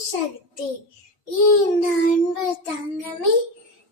சக்தி. என் அன்பு தங்கமே,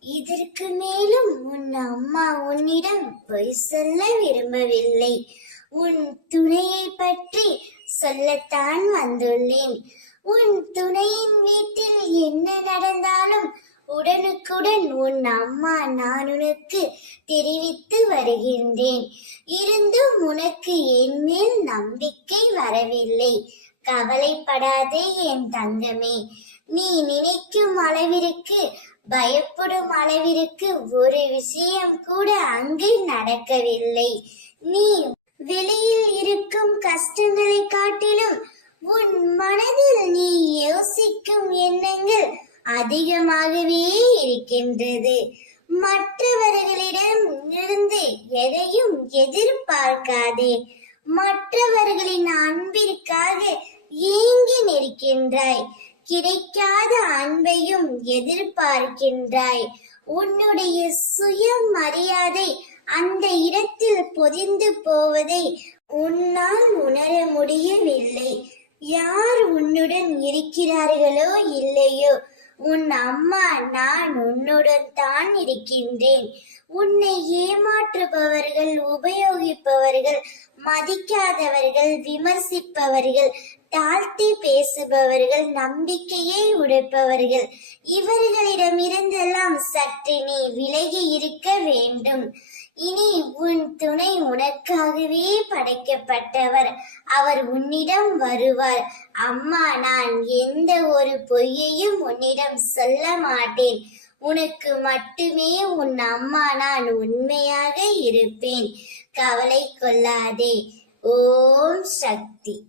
இதற்கு மேலும் உன் அம்மா உன்னிடம் பொய் சொல்ல விரும்பவில்லை. உன் துணையை பற்றி சொல்லத்தான் வந்துள்ளேன். உன் துணையின் வீட்டில் என்ன நடந்தாலும் உடனுக்குடன் உன் அம்மா நான் உனக்கு தெரிவித்து வருகின்றேன். இருந்தும் உனக்கு என் மேல் நம்பிக்கை வரவில்லை. கவலைப்படாதே என் தங்கமே. நீ நினைக்கும் அளவிற்கு, பயப்படும் அளவிற்கு ஒரு விஷயம் கூட அங்கு நடக்கவில்லை. நீ வெளியில் இருக்கும் கஷ்டங்களை காட்டிலும் உன் மனதில் நீ யோசிக்கும் எண்ணங்கள் அதிகமாகவே இருக்கின்றது. மற்றவர்களிடம் இருந்து எதையும் எதிர்பார்க்காதே. மற்றவர்களின் அன்பிற்காக ஏங்கி நிற்கின்றாய். கிடைக்காத அன்பையும் எதிர்பார்க்கின்றாய். உன்னுடைய சுயமரியாதை அந்த இடத்தில் பொதிந்து போவதை உன்னால் உணர முடியவில்லை. யார் உன்னுடன் இருக்கிறார்களோ இல்லையோ, உன் அம்மா நான் உன்னுடன் தான் இருக்கின்றேன். உன்னை ஏமாற்றுபவர்கள், உபயோகிப்பவர்கள், மதிக்காதவர்கள், விமர்சிப்பவர்கள், தாழ்த்தி பேசுபவர்கள், நம்பிக்கையை உடைப்பவர்கள், இவர்களிடமிருந்தெல்லாம் சற்று நீ விலகி இருக்க வேண்டும். இனி உன் துணை உனக்காகவே படைக்கப்பட்டவர். அவர் உன்னிடம் வருவார். அம்மா நான் எந்த ஒரு பொய்யையும் உன்னிடம் சொல்ல மாட்டேன். உனக்கு மட்டுமே உன் அம்மா நான் உண்மையாக இருப்பேன். கவலை கொள்ளாதே. ஓம் சக்தி.